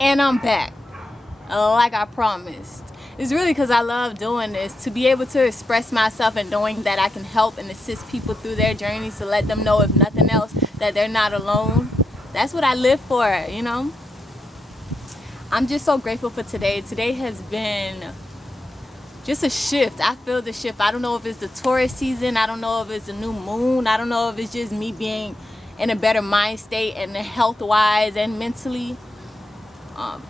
And I'm back, like I promised. It's really because I love doing this, to be able to express myself and knowing that I can help and assist people through their journeys, to let them know, if nothing else, that they're not alone. That's what I live for, you know? I'm just so grateful for today. Today has been just a shift. I feel the shift. I don't know if it's the Taurus season. I don't know if it's a new moon. I don't know if it's just me being in a better mind state and health-wise and mentally.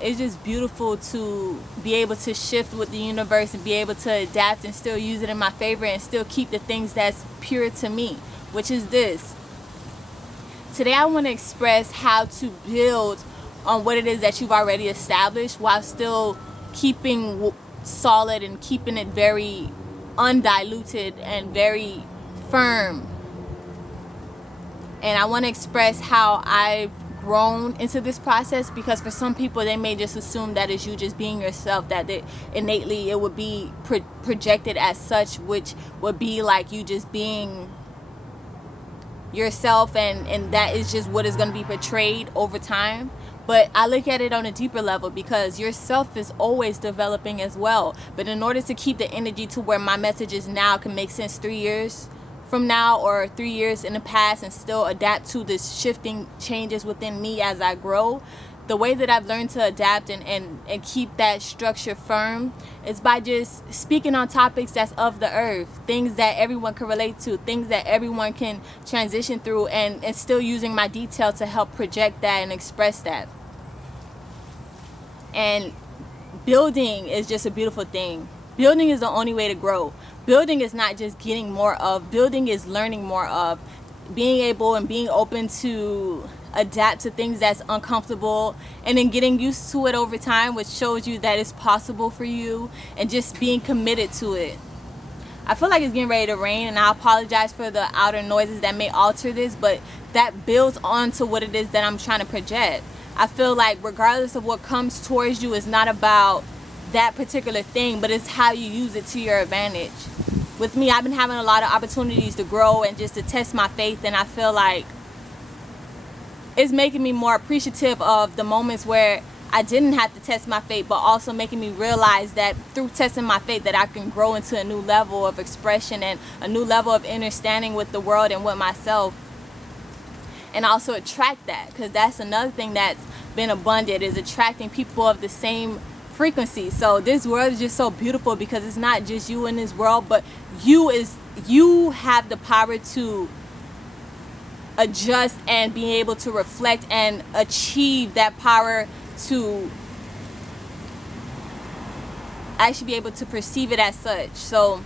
It's just beautiful to be able to shift with the universe and be able to adapt and still use it in my favor and still keep the things that's pure to me, which is this. Today I want to express how to build on what it is that you've already established while still keeping solid and keeping it very undiluted and very firm. And I want to express how I've grown into this process, because for some people they may just assume that it's you just being yourself, that innately it would be projected as such, which would be like you just being yourself, and that is just what is going to be portrayed over time. But I look at it on a deeper level, because yourself is always developing as well. But in order to keep the energy to where my messages now can make sense 3 years from now or 3 years in the past, and still adapt to the shifting changes within me as I grow, the way that I've learned to adapt and keep that structure firm is by just speaking on topics that's of the earth, things that everyone can relate to, things that everyone can transition through, and still using my detail to help project that and express that. And building is just a beautiful thing. Building is the only way to grow. Building is not just getting more of. Building is learning more of. Being able and being open to adapt to things that's uncomfortable, and then getting used to it over time, which shows you that it's possible for you, and just being committed to it. I feel like it's getting ready to rain, and I apologize for the outer noises that may alter this, but that builds on to what it is that I'm trying to project. I feel like regardless of what comes towards you, it's not about that particular thing, but it's how you use it to your advantage. With me, I've been having a lot of opportunities to grow and just to test my faith, and I feel like it's making me more appreciative of the moments where I didn't have to test my faith, but also making me realize that through testing my faith that I can grow into a new level of expression and a new level of understanding with the world and with myself, and also attract that, because that's another thing that's been abundant, is attracting people of the same frequency. So this world is just so beautiful, because it's not just you in this world, but you have the power to adjust and be able to reflect and achieve that power to actually be able to perceive it as such. So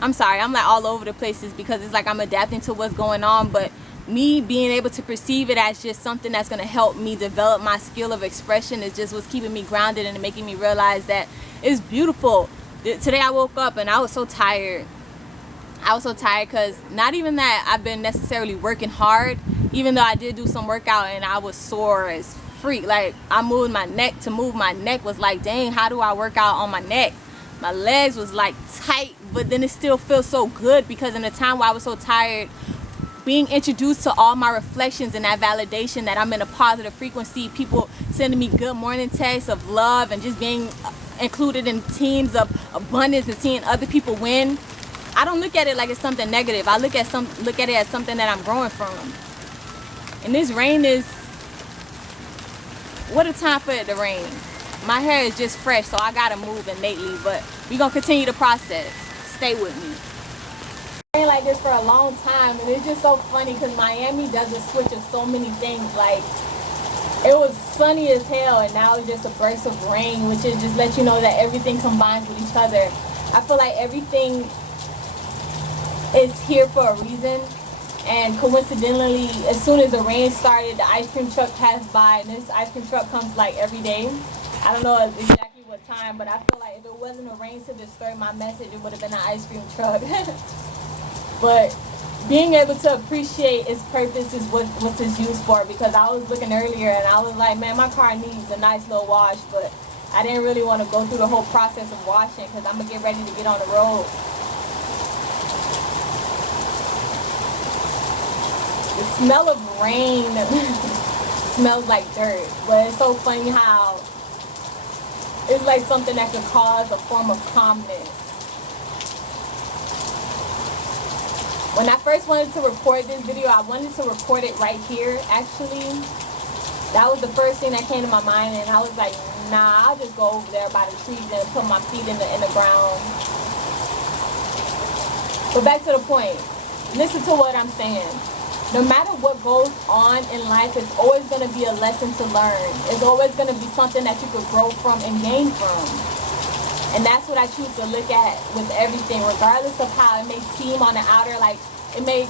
I'm sorry, I'm like all over the places, because it's like I'm adapting to what's going on, but me being able to perceive it as just something that's going to help me develop my skill of expression is just what's keeping me grounded and making me realize that it's beautiful. Today I woke up and I was so tired. I was so tired because not even that I've been necessarily working hard, even though I did do some workout, and I was sore as freak. Like, I moved my neck. To move my neck was like, dang, how do I work out on my neck? My legs was like tight, but then it still feels so good, because in the time where I was so tired, being introduced to all my reflections and that validation that I'm in a positive frequency, people sending me good morning texts of love, and just being included in teams of abundance and seeing other people win. I don't look at it like it's something negative. I look at it as something that I'm growing from. And this rain is, what a time for it to rain. My hair is just fresh, so I gotta move innately, but we're gonna continue the process. Stay with me. Rain like this for a long time, and it's just so funny because Miami does a switch of so many things. Like, it was sunny as hell, and now it's just a burst of rain, which is just let you know that everything combines with each other. I feel like everything is here for a reason, and coincidentally, as soon as the rain started, the ice cream truck passed by, and this ice cream truck comes like every day. I don't know exactly what time, but I feel like if it wasn't a rain to disturb my message, it would have been an ice cream truck. But being able to appreciate its purpose is what it's used for, because I was looking earlier and I was like, man, my car needs a nice little wash, but I didn't really want to go through the whole process of washing, because I'm going to get ready to get on the road. The smell of rain smells like dirt, but it's so funny how It's like something that could cause a form of calmness. When I first wanted to record this video, I wanted to record it right here, actually. That was the first thing that came to my mind, and I was like, nah, I'll just go over there by the trees and put my feet in the ground. But back to the point. Listen to what I'm saying. No matter what goes on in life, it's always going to be a lesson to learn. It's always going to be something that you could grow from and gain from. And that's what I choose to look at with everything, regardless of how it may seem on the outer. Like, it may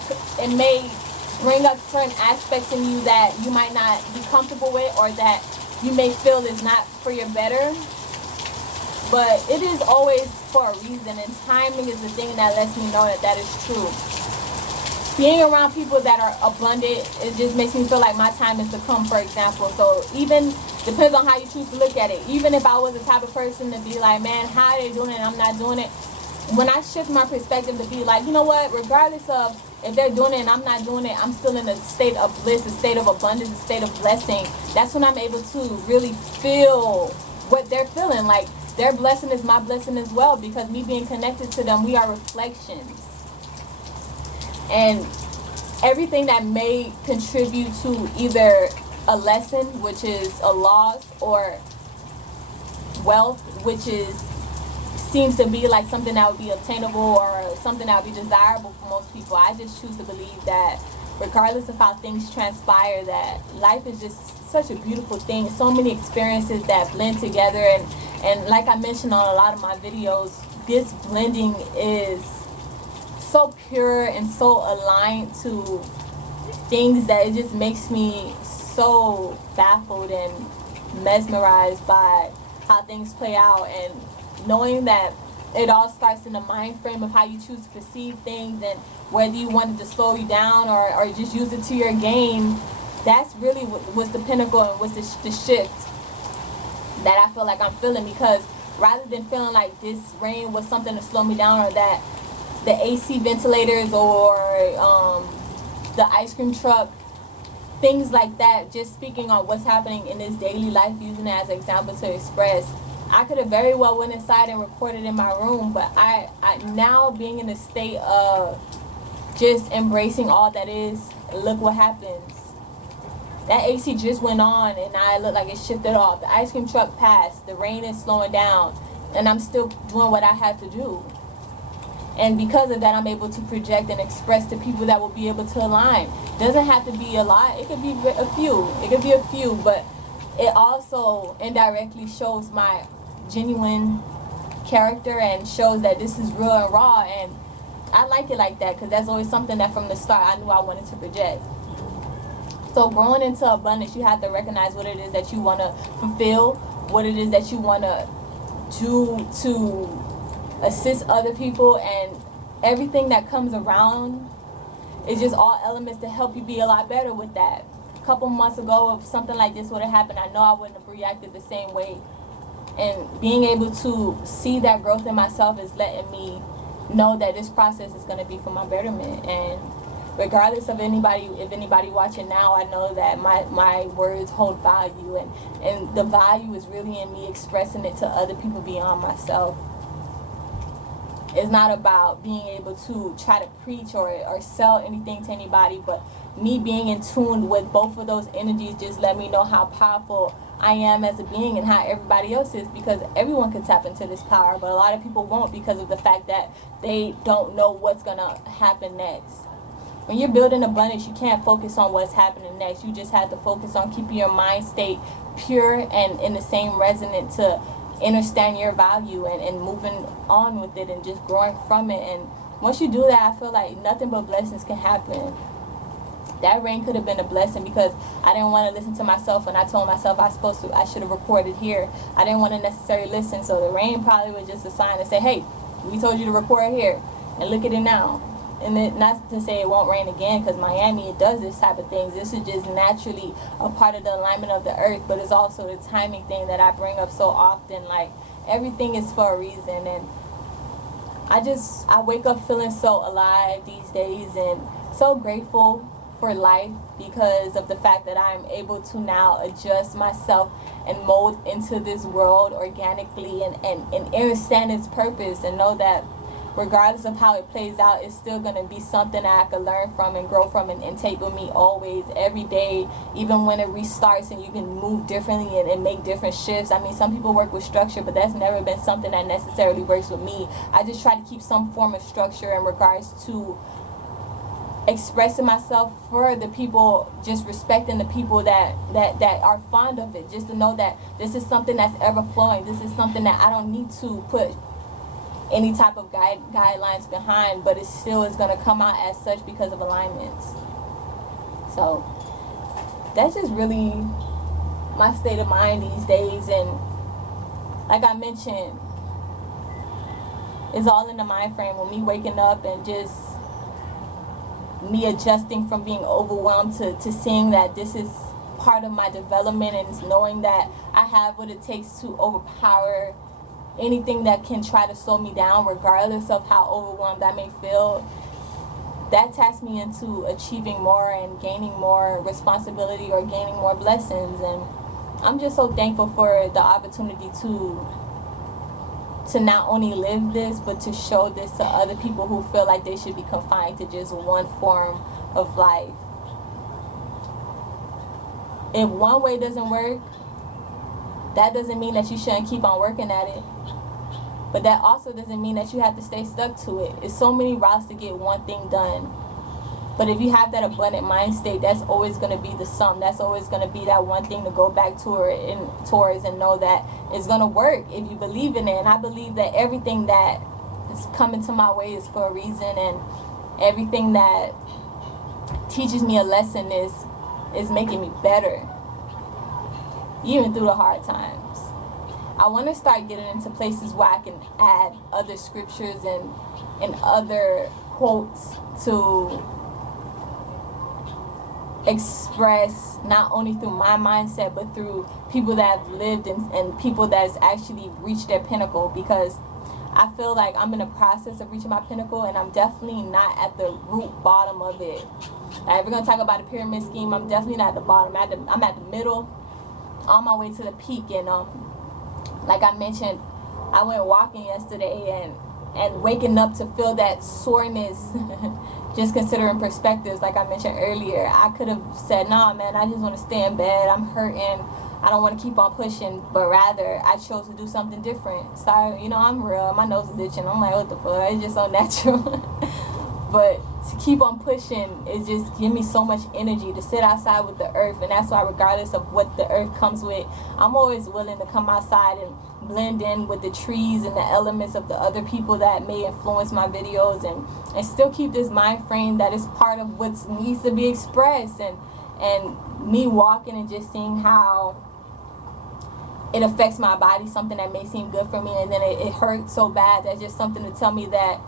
bring up certain aspects in you that you might not be comfortable with, or that you may feel is not for your better. But it is always for a reason, and timing is the thing that lets me know that that is true. Being around people that are abundant, it just makes me feel like my time is to come, for example. So even, depends on how you choose to look at it. Even if I was the type of person to be like, man, how are they doing it and I'm not doing it? When I shift my perspective to be like, you know what, regardless of if they're doing it and I'm not doing it, I'm still in a state of bliss, a state of abundance, a state of blessing. That's when I'm able to really feel what they're feeling. Like, their blessing is my blessing as well, because me being connected to them, we are reflections. And everything that may contribute to either a lesson, which is a loss, or wealth, which seems to be like something that would be obtainable or something that would be desirable for most people. I just choose to believe that regardless of how things transpire, that life is just such a beautiful thing. So many experiences that blend together, and like I mentioned on a lot of my videos, this blending is so pure and so aligned to things that it just makes me so baffled and mesmerized by how things play out, and knowing that it all starts in the mind frame of how you choose to perceive things, and whether you want it to slow you down or just use it to your gain. That's really what was the pinnacle and was the shift that I feel like I'm feeling, because rather than feeling like this rain was something to slow me down, or that the AC ventilators or the ice cream truck, things like that, just speaking on what's happening in this daily life, using it as an example to express. I could have very well went inside and recorded in my room, but I now being in a state of just embracing all that is, look what happens. That AC just went on and I look like it shifted off. The ice cream truck passed, the rain is slowing down, and I'm still doing what I have to do. And because of that, I'm able to project and express to people that will be able to align. It doesn't have to be a lot. It could be a few. It could be a few, but it also indirectly shows my genuine character and shows that this is real and raw. And I like it like that, because that's always something that from the start I knew I wanted to project. So growing into abundance, you have to recognize what it is that you want to fulfill, what it is that you want to do to assist other people, and everything that comes around is just all elements to help you be a lot better with that. A couple months ago, if something like this would have happened, I know I wouldn't have reacted the same way. And being able to see that growth in myself is letting me know that this process is going to be for my betterment. And regardless of anybody, if anybody watching now, I know that my words hold value, and the value is really in me expressing it to other people beyond myself. It's not about being able to try to preach or sell anything to anybody, but me being in tune with both of those energies just let me know how powerful I am as a being and how everybody else is, because everyone can tap into this power, but a lot of people won't because of the fact that they don't know what's going to happen next. When you're building abundance, you can't focus on what's happening next. You just have to focus on keeping your mind state pure and in the same resonance to understand your value and moving on with it and just growing from it. And once you do that, I feel like nothing but blessings can happen. That rain could have been a blessing, because I didn't want to listen to myself, and I told myself I should have recorded here. I didn't want to necessarily listen, so the rain probably was just a sign to say, hey, we told you to record here, and look at it now. And it, not to say it won't rain again, because Miami, it does this type of things. This is just naturally a part of the alignment of the earth, but it's also the timing thing that I bring up so often. Like, everything is for a reason, and I wake up feeling so alive these days and so grateful for life because of the fact that I am able to now adjust myself and mold into this world organically and understand its purpose and know that regardless of how it plays out, it's still going to be something that I can learn from and grow from and take with me always, every day, even when it restarts and you can move differently and make different shifts. I mean, some people work with structure, but that's never been something that necessarily works with me. I just try to keep some form of structure in regards to expressing myself for the people, just respecting the people that are fond of it, just to know that this is something that's ever flowing. This is something that I don't need to put any type of guidelines behind, but it still is going to come out as such because of alignments. So that's just really my state of mind these days. And like I mentioned, it's all in the mind frame. When me waking up and just me adjusting from being overwhelmed to seeing that this is part of my development, and knowing that I have what it takes to overpower anything that can try to slow me down, regardless of how overwhelmed I may feel. That taps me into achieving more and gaining more responsibility or gaining more blessings. And I'm just so thankful for the opportunity to not only live this, but to show this to other people who feel like they should be confined to just one form of life. If one way doesn't work, that doesn't mean that you shouldn't keep on working at it. But that also doesn't mean that you have to stay stuck to it. It's so many routes to get one thing done. But if you have that abundant mind state, that's always going to be the sum. That's always going to be that one thing to go back towards and know that it's going to work if you believe in it. And I believe that everything that is coming to my way is for a reason, and everything that teaches me a lesson is making me better, even through the hard times. I want to start getting into places where I can add other scriptures and other quotes to express not only through my mindset, but through people that have lived and people that's actually reached their pinnacle, because I feel like I'm in the process of reaching my pinnacle, and I'm definitely not at the root bottom of it. Like, if we're going to talk about a pyramid scheme, I'm definitely not at the bottom. I'm at the middle, on my way to the peak. And like I mentioned, I went walking yesterday and waking up to feel that soreness, just considering perspectives, like I mentioned earlier, I could have said, nah, man, I just want to stay in bed, I'm hurting, I don't want to keep on pushing, but rather I chose to do something different. Sorry, I'm real, my nose is itching, I'm like, what the fuck, it's just so natural. But to keep on pushing, it just gives me so much energy to sit outside with the earth. And that's why, regardless of what the earth comes with, I'm always willing to come outside and blend in with the trees and the elements of the other people that may influence my videos, and still keep this mind frame that is part of what needs to be expressed. And me walking and just seeing how it affects my body, something that may seem good for me, and then it hurts so bad. That's just something to tell me that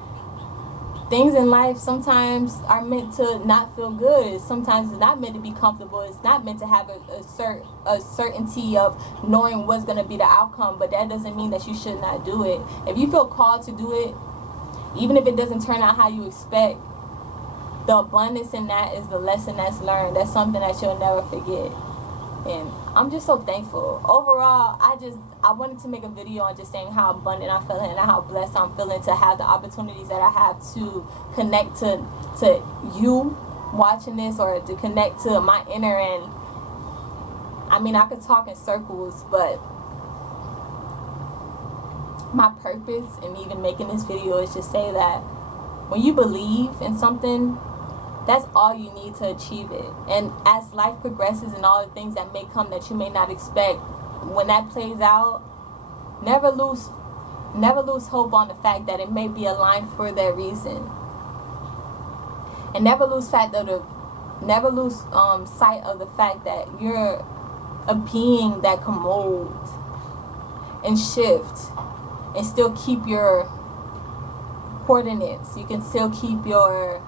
things in life sometimes are meant to not feel good. Sometimes it's not meant to be comfortable. It's not meant to have a certainty of knowing what's going to be the outcome. But that doesn't mean that you should not do it. If you feel called to do it, even if it doesn't turn out how you expect, the abundance in that is the lesson that's learned. That's something that you'll never forget. And I'm just so thankful. Overall, I wanted to make a video on just saying how abundant I'm feeling and how blessed I'm feeling to have the opportunities that I have to connect to you watching this, or to connect to my inner. And I mean, I could talk in circles, but my purpose in even making this video is to say that when you believe in something, that's all you need to achieve it. And as life progresses and all the things that may come that you may not expect, when that plays out, never lose hope on the fact that it may be aligned for that reason. And never lose sight of the fact that you're a being that can mold and shift and still keep your coordinates. You can still keep your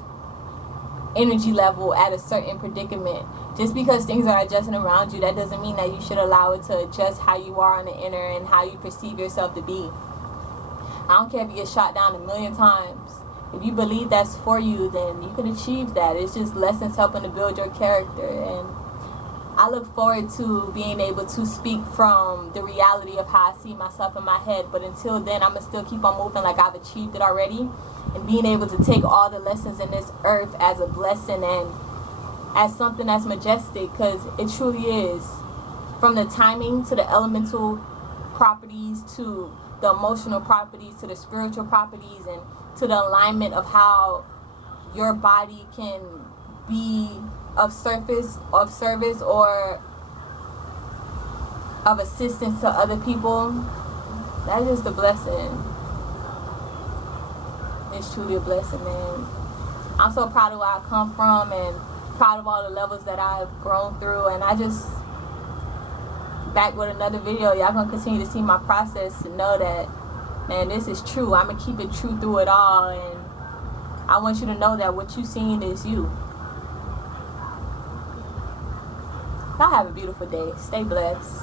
energy level at a certain predicament. Just because things are adjusting around you, that doesn't mean that you should allow it to adjust how you are on the inner and how you perceive yourself to be. I don't care if you get shot down 1,000,000 times. if you believe that's for you, then you can achieve that. It's just lessons helping to build your character. And I look forward to being able to speak from the reality of how I see myself in my head. But until then, I'm going to still keep on moving like I've achieved it already. And being able to take all the lessons in this earth as a blessing and as something that's majestic, because it truly is. From the timing to the elemental properties to the emotional properties to the spiritual properties and to the alignment of how your body can be of service or of assistance to other people. That's just a blessing. It's truly a blessing, man. I'm so proud of where I come from and proud of all the levels that I've grown through. And I just back with another video. Y'all gonna continue to see my process and know that, man, this is true. I'm gonna keep it true through it all. And I want you to know that what you seen is you. Y'all have a beautiful day. Stay blessed.